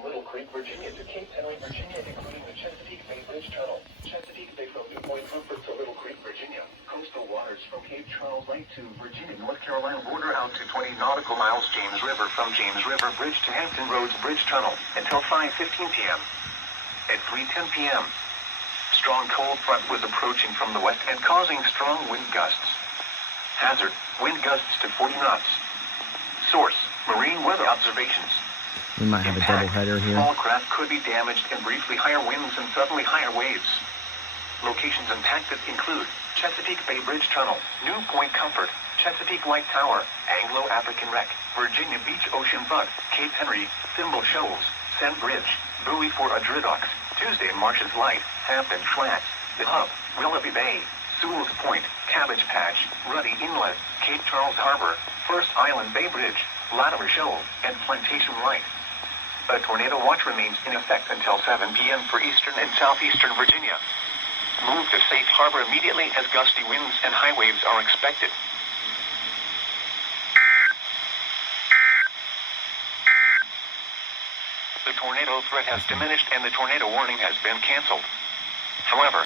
from Little Creek, Virginia to Cape Henry, Virginia, including the Chesapeake Bay Bridge Tunnel. Chesapeake Bay from New Point Comfort to Little Creek, Virginia. Coastal waters from Cape Charles Lake to Virginia, North Carolina border out to 20 nautical miles. James River from James River Bridge to Hampton Roads Bridge Tunnel until 5:15 p.m. At 3:10 p.m., strong cold front was approaching from the west and causing strong wind gusts. Hazard, wind gusts to 40 knots. Source, marine weather observations. We might have a double header here. Small craft could be damaged and briefly higher winds and suddenly higher waves. Locations impacted include Chesapeake Bay Bridge Tunnel, New Point Comfort, Chesapeake White Tower, Anglo-African Wreck, Virginia Beach Ocean Front, Cape Henry, Thimble Shoals, Sand Bridge, Buoy for Adridox, Tuesday Marshes Light, Hampton Flats, The Hub, Willoughby Bay, Sewell's Point, Cabbage Patch, Ruddy Inlet, Cape Charles Harbor, First Island Bay Bridge, Latimer Shoal, and Plantation Light. A tornado watch remains in effect until 7 p.m. for eastern and southeastern Virginia. Move to safe harbor immediately as gusty winds and high waves are expected. The tornado threat has diminished and the tornado warning has been canceled. However,